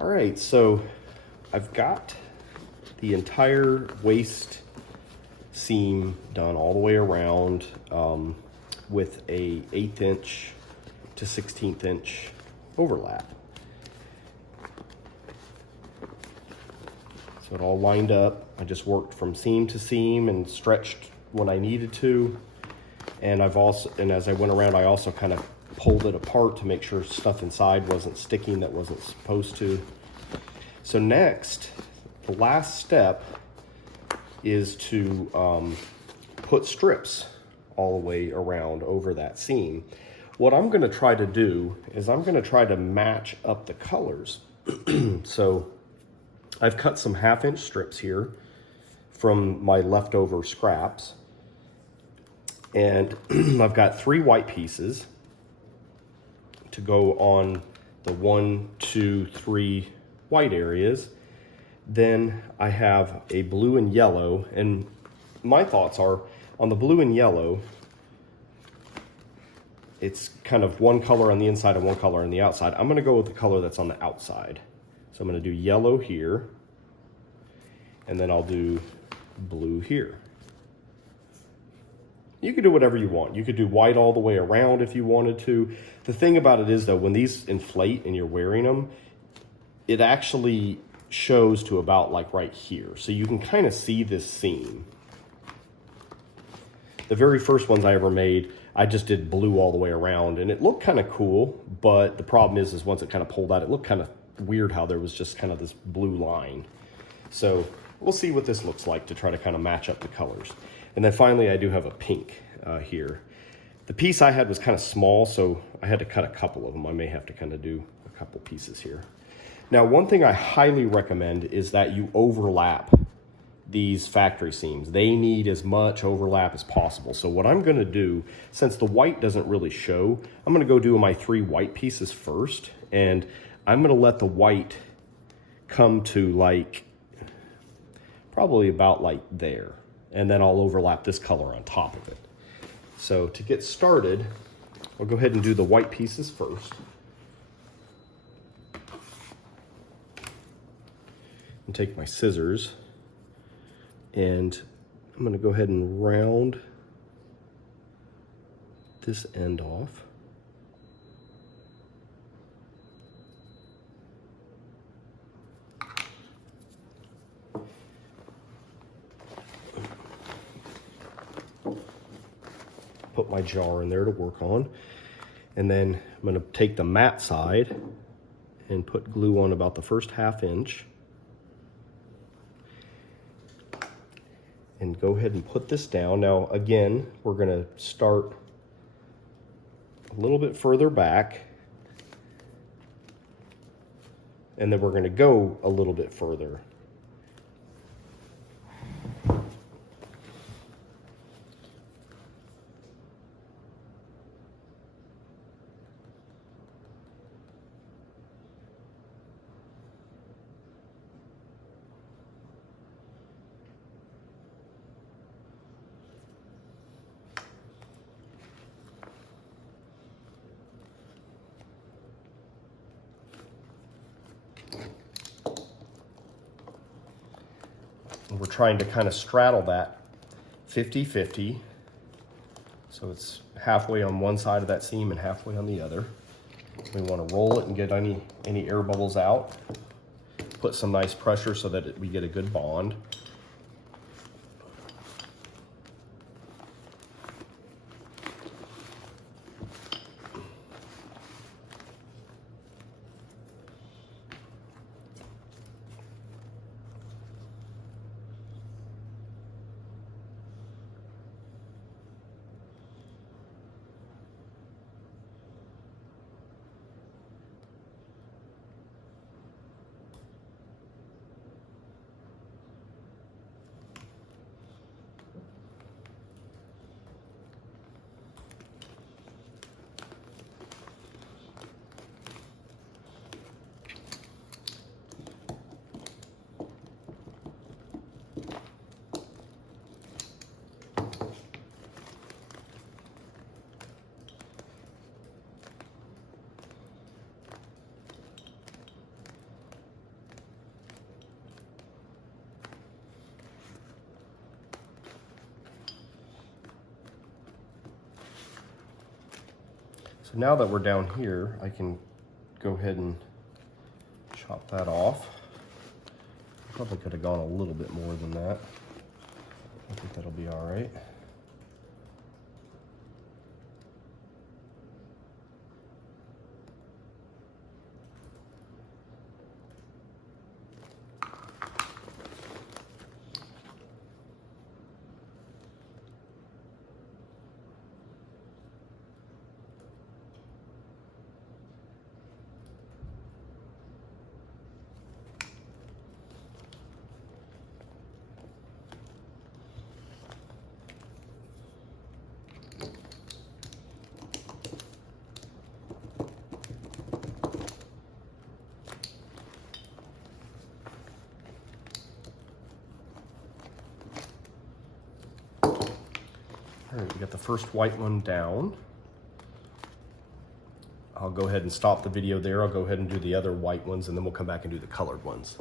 All right, so I've got the entire waist seam done all the way around with a 1/8 inch to 1/16 inch overlap. So it all lined up. I just worked from seam to seam and stretched when I needed to. And as I went around, I also kind of pulled it apart to make sure stuff inside wasn't sticking that wasn't supposed to. So next, the last step is to put strips all the way around over that seam. What I'm going to try to do is I'm going to try to match up the colors. So I've cut some 1/2 inch strips here from my leftover scraps. And I've got 3 white pieces to go on the 1, 2, 3 white areas. Then I have a blue and yellow, and my thoughts are on the blue and yellow, it's kind of one color on the inside and one color on the outside. I'm gonna go with the color that's on the outside. So I'm gonna do yellow here, and then I'll do blue here. You could do whatever you want. You could do white all the way around if you wanted to. The thing about it is though, when these inflate and you're wearing them, it actually shows to about like right here. So you can kind of see this seam. The very first ones I ever made, I just did blue all the way around and it looked kind of cool, but the problem is once it kind of pulled out, it looked kind of weird how there was just kind of this blue line. So we'll see what this looks like to try to kind of match up the colors. And then finally, I do have a pink here. The piece I had was kind of small, so I had to cut a couple of them. I may have to kind of do a couple pieces here. Now, one thing I highly recommend is that you overlap these factory seams. They need as much overlap as possible. So what I'm gonna do, since the white doesn't really show, I'm gonna go do my 3 white pieces first, and I'm gonna let the white come to like, probably about like there. And then I'll overlap this color on top of it. So to get started, I'll go ahead and do the white pieces first. And take my scissors, and I'm going to go ahead and round this end off. Put my jar in there to work on, and then I'm going to take the matte side and put glue on about the first 1/2 inch, and go ahead and put this down. Now again, we're going to start a little bit further back, and then we're going to go a little bit further. We're trying to kind of straddle that 50-50. So it's halfway on one side of that seam and halfway on the other. We want to roll it and get any air bubbles out. Put some nice pressure so that we get a good bond. So now that we're down here, I can go ahead and chop that off. Probably could have gone a little bit more than that. I think that'll be all right. All right, we got the first white one down. I'll go ahead and stop the video there. I'll go ahead and do the other white ones, and then we'll come back and do the colored ones.